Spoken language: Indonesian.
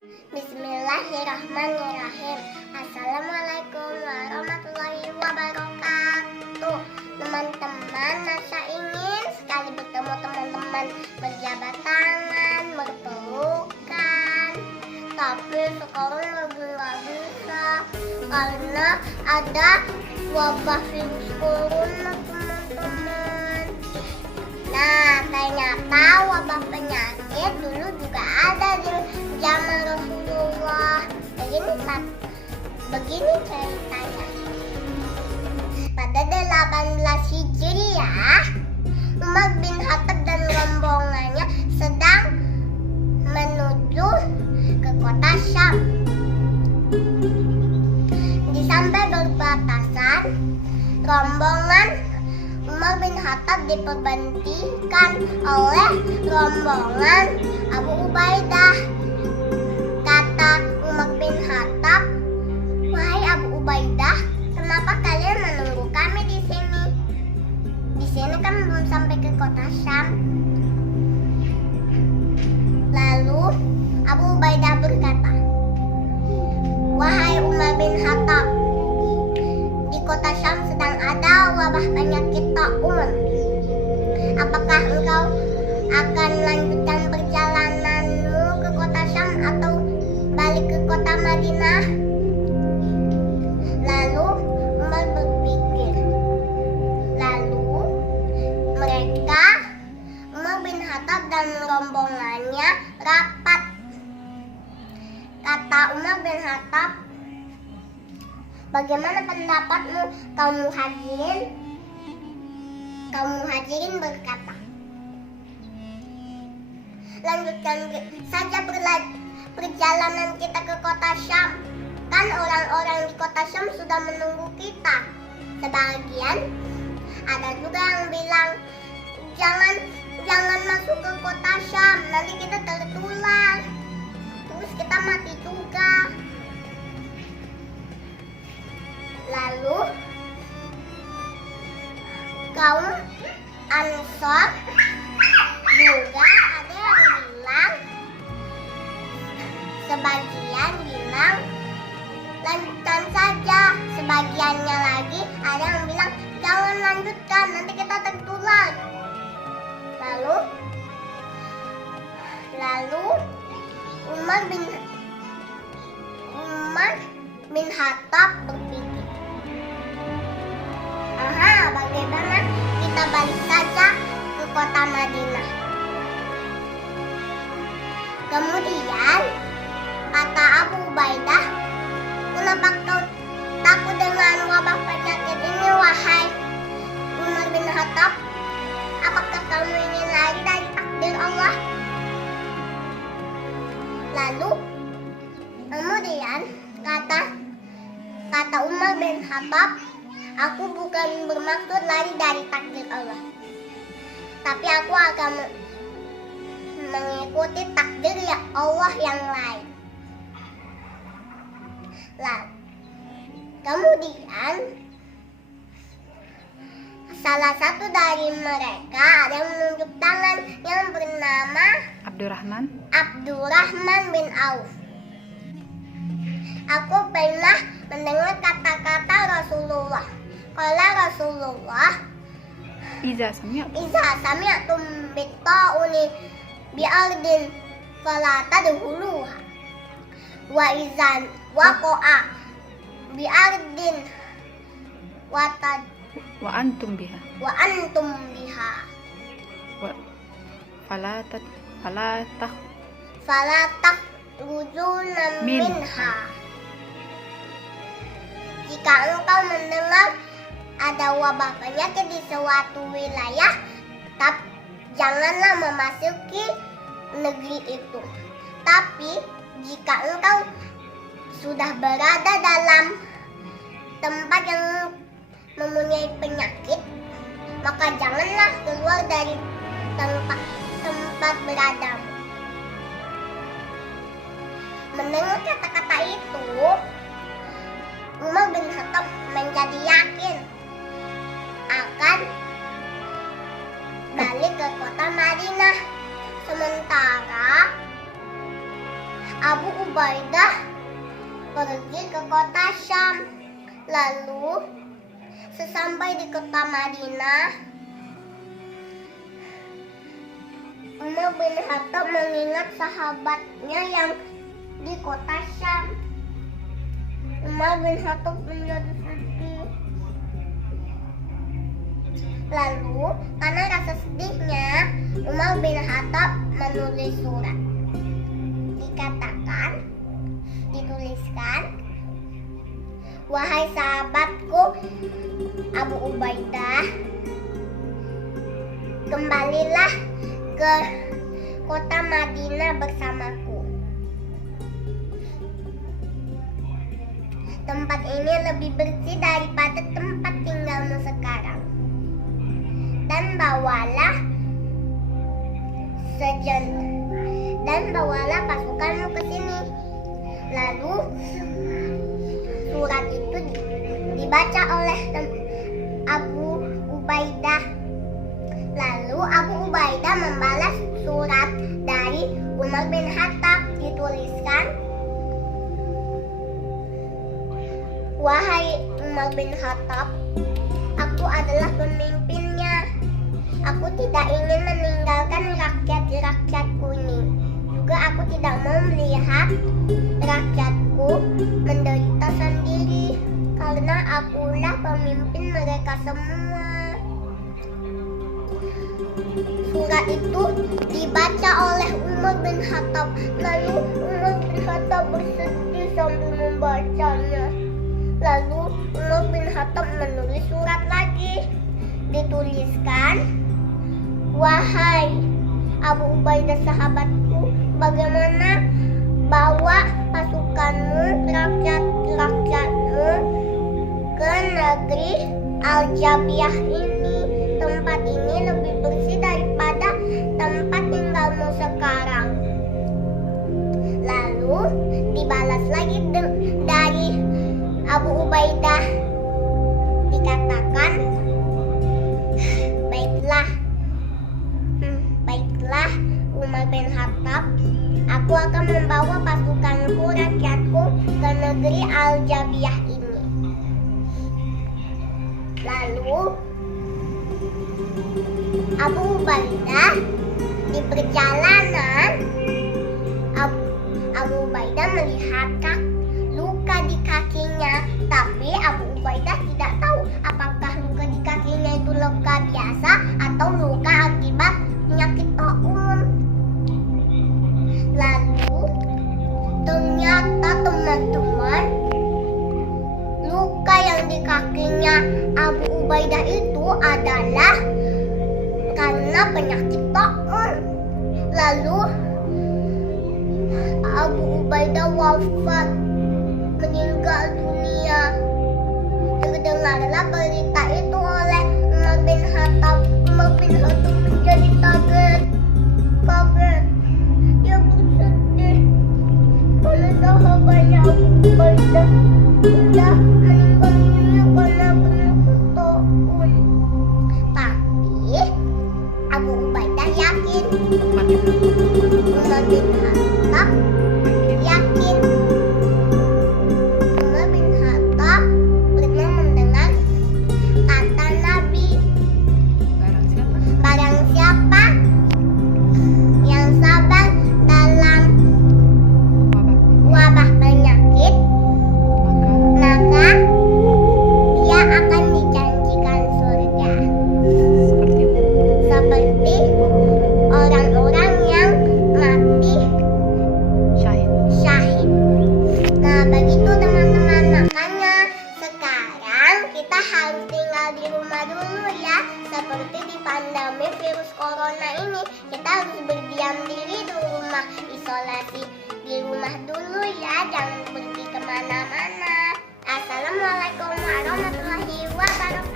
Bismillahirrahmanirrahim. Assalamualaikum warahmatullahi wabarakatuh. Teman-teman, Nasya ingin sekali bertemu teman-teman, berjabat tangan, berpelukan. Tapi sekarang lagi nggak bisa karena ada wabah virus corona, teman-teman. Nah, ternyata wabah penyakit dulu juga ada di zaman Rasulullah. Begini ceritanya. Pada 18 Hijriah, Umar bin Khattab dan rombongannya sedang menuju ke kota Syam. Di sampai berbatasan, rombongan Umar bin Khattab diperbantikan oleh rombongan Abu Ubaidah. Kata Umar bin Khattab, "Wahai Abu Ubaidah, kenapa kalian menunggu kami di sini? Di sini kan belum sampai ke kota Syam." Lalu Abu Ubaidah berkata, "Wahai Umar bin Khattab, di kota Syam sedang ada wabah penyakit taun. Apakah engkau akan lanjutkan perjalananmu ke kota Syam atau balik ke kota Madinah?" Lalu Umar berpikir. Lalu Umar bin Khattab dan rombongannya rapat. Kata Umar bin Khattab, "Bagaimana pendapatmu kaum muhajirin?" Kaum muhajirin berkata, "Lanjutkan saja perjalanan kita ke kota Syam. Kan orang-orang di kota Syam sudah menunggu kita." Sebagian ada juga yang bilang, jangan masuk ke kota Syam, nanti kita tertular, terus kita mati juga." Lalu kaum Ansor juga ada yang bilang, sebagian bilang lanjutkan saja, sebagiannya lagi ada yang bilang jangan lanjutkan, nanti kita tertular. Lalu Umar bin Khattab berpikir, bagaimana kita balik saja ke kota Madinah. Kemudian kata Abu Ubaidah, "Kenapa kau takut dengan wabah penyakit ini, wahai Umar bin Khattab? Apakah kamu ingin lari dari takdir Allah?" Lalu kemudian kata Umar bin Khattab, "Aku bukan bermaksud lari dari takdir Allah, tapi aku akan mengikuti takdir Allah yang lain." Kemudian salah satu dari mereka ada yang menunjuk tangan yang bernama Abdurrahman bin Auf. "Aku pernah mendengar kata-kata Rasulullah. Qala Rasulullah, Iza sami'tum bitta'uni bi'ardin fala tadkhuluha, wa izan waqa'a bi'ardin wa antum biha fala takhrujuna minha." Jika engkau mendengar ada wabah penyakit di suatu wilayah, janganlah memasuki negeri itu. Tapi jika engkau sudah berada dalam tempat yang mempunyai penyakit, maka janganlah keluar dari tempat beradamu. Mendengar kata-kata itu, Umar bin Khattab menjadi yakin akan balik ke kota Madinah. Sementara Abu Ubaidah pergi ke kota Syam. Lalu sesampai di kota Madinah, Umar bin Khattab mengingat sahabatnya yang di kota Syam. Umar bin Khattab menjadi sedih. Lalu karena rasa sedihnya, Umar bin Khattab menulis surat. Dituliskan, wahai sahabatku Abu Ubaidah, kembalilah ke kota Madinah bersamaku. Tempat ini lebih bersih daripada tempat tinggalmu sekarang. Dan bawalah pasukanmu ke sini. Lalu surat itu dibaca oleh Abu Ubaidah. Lalu Abu Ubaidah membalas surat dari Umar bin Khattab. Dituliskan, wahai Umar bin Khattab, aku adalah pemimpinnya. Aku tidak ingin meninggalkan rakyat-rakyatku ini. Juga aku tidak mau melihat rakyatku menderita sendiri, karena akulah pemimpin mereka semua. Surat itu dibaca oleh Umar bin Khattab. Lalu Umar bin Khattab bersedih sambil membacanya. Lalu Umar bin Khattab menulis surat lagi. Dituliskan, wahai Abu Ubaidah sahabatku, bagaimana bawa pasukanmu, rakyat-rakyatmu ke negeri Al-Jabiyah ini. Tempat ini lebih bersih daripada tempat tinggalmu sekarang. Lalu dibalas lagi dari Abu Ubaidah. Dikatakan, baiklah Umar bin Khattab, aku akan membawa pasukanku, rakyatku ke negeri Al-Jabiyah ini. Lalu Abu Ubaidah di perjalanan, Abu Ubaidah melihat luka di kakinya. Tapi Abu Ubaidah tidak tahu apakah luka di kakinya itu luka biasa atau luka akibat penyakit taun. Lalu ternyata teman-teman, luka yang di kakinya Abu Ubaidah itu adalah karena penyakit taun. Lalu Abu Ubaidah wafat, meninggal dunia. Terdengarlah berita itu oleh Umar bin Khattab. Umar bin Khattab menjadi kaget. Dia bersedih karena sahabatnya Abu Ubaidah sudah meninggal dunia karena penyakit taun. Tapi Abu Ubaidah yakin, Umar bin Khattab yakin. Umar bin Khattab pernah mendengar kata Nabi, barang siapa yang sabar dalam wabah penyakit, maka dia akan dijanjikan surga. Seperti orang-orang yang mati syahid. Nah, begitu teman-teman. Makanya sekarang kita harus tinggal di rumah dulu ya. Seperti di pandemi virus corona ini, kita harus berdiam diri di rumah, isolasi di rumah dulu ya. Jangan pergi kemana-mana. Assalamualaikum warahmatullahi wabarakatuh.